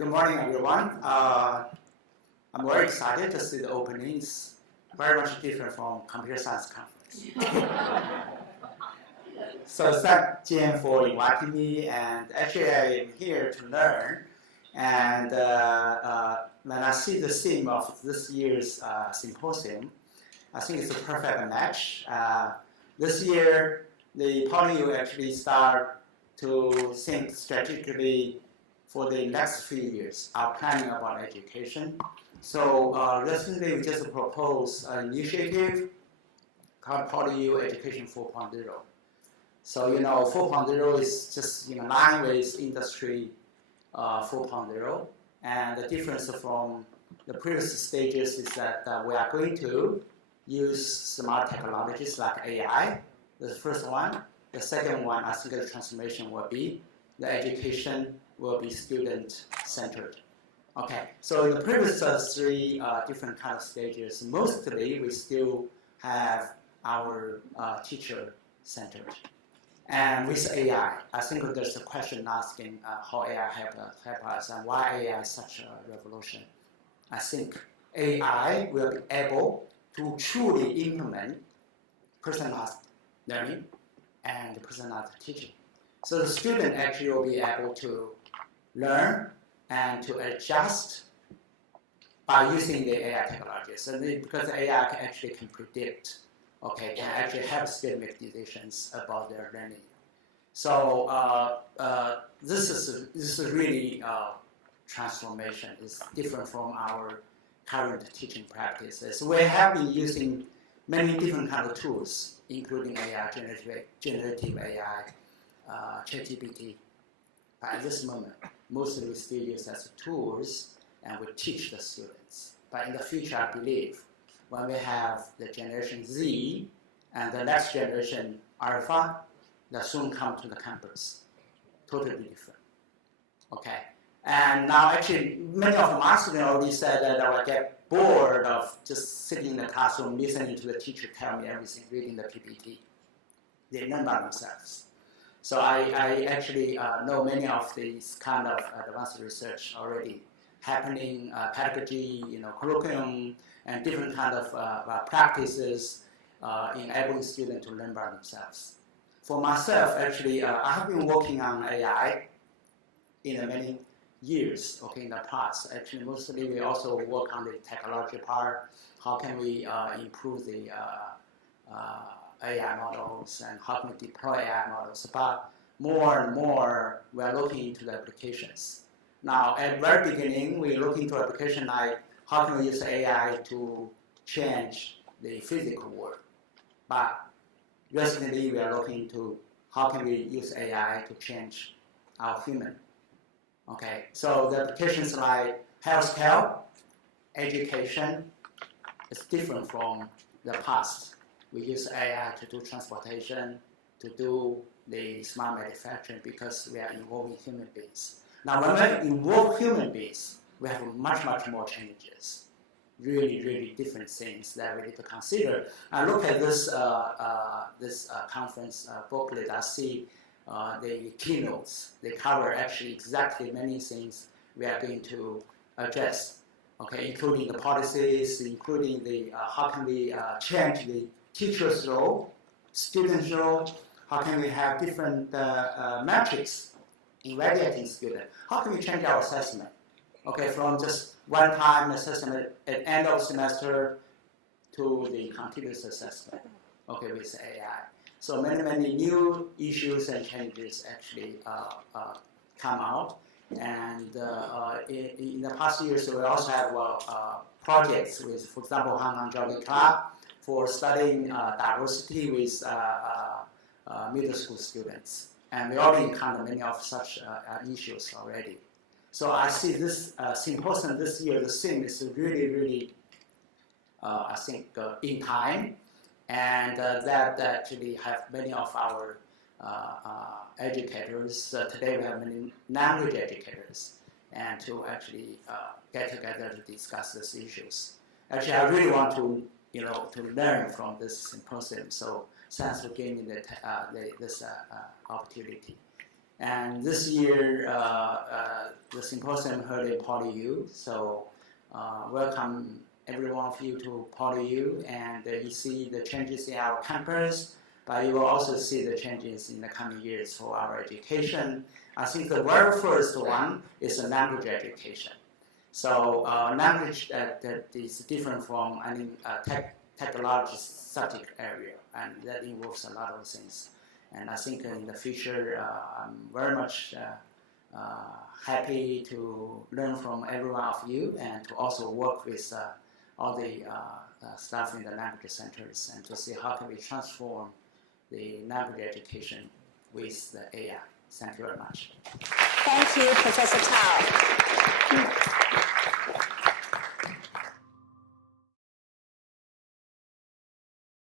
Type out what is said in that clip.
Good morning, everyone. I'm very excited to see the openings. Very much different from computer science conference. So thank Jian for inviting me, and actually I am here to learn. And when I see the theme of this year's symposium, I think it's a perfect match. This year, the PolyU actually start to think strategically for the next few years, our planning about education. So recently we just proposed an initiative called PolyU Education 4.0. So 4.0 is just in line with industry 4.0, and the difference from the previous stages is that we are going to use smart technologies like AI, the first one. The second one, I think the transformation will be the education will be student-centered. Okay, so in the previous three different kind of stages, mostly we still have our teacher-centered. And with AI, I think there's a question asking how AI help us and why AI is such a revolution. I think AI will be able to truly implement personalized learning and personalized teaching. So the student actually will be able to learn and to adjust by using the AI technologies. And because the AI can predict, can actually help students make decisions about their learning. So this is really transformation. It's different from our current teaching practices. We have been using many different kind of tools, including AI, generative AI, ChatGPT. But at this moment, mostly we still use as tools and we teach the students. But in the future, I believe, when we have the generation Z and the next generation Alpha, they'll soon come to the campus. Totally different. Okay. And now actually, many of my students already said that I will get bored of just sitting in the classroom, listening to the teacher tell me everything, reading the PPT. They learn by themselves. So I actually know many of these kind of advanced research already happening, pedagogy, curriculum, and different kind of practices enabling students to learn by themselves. For myself, actually, I have been working on AI in many years, in the past. Actually, mostly we also work on the technology part. How can we improve the AI models and how can we deploy AI models? But more and more, we're looking into the applications. Now, at the very beginning, we look into application like how can we use AI to change the physical world. But recently, we are looking into how can we use AI to change our human. Okay, so the applications like healthcare, education, is different from the past. We use AI to do transportation, to do the smart manufacturing because we are involving human beings. Now, when we involve human beings, we have much, much more changes. Really, really different things that we need to consider. I look at this conference booklet, I see the keynotes. They cover actually exactly many things we are going to address, including the policies, including the how can we change the teacher's role, student's role, how can we have different metrics evaluating students, how can we change our assessment, from just one-time assessment at end of semester to the continuous assessment, with AI. So many new issues and changes actually come out. And in the past years, we also have projects with, for example, Hong Kong Geography Club for studying diversity with middle school students. And we already encountered many of such issues already. So I see this symposium this year, the theme is really, really, I think, in time. And that actually have many of our educators. Today we have many language educators, and to actually get together to discuss these issues. Actually, I really want to, to learn from this symposium. So thanks for giving me this opportunity. And this year, the symposium held in PolyU, so welcome every one of you to PolyU, and you see the changes in our campus, but you will also see the changes in the coming years for our education. I think the very first one is language education. So language that is different from any technology subject area, and that involves a lot of things. And I think in the future, I'm very much happy to learn from every one of you and to also work with all the staff in the language centers and to see how can we transform the language education with the AI. Thank you very much. Thank you, Professor Tao.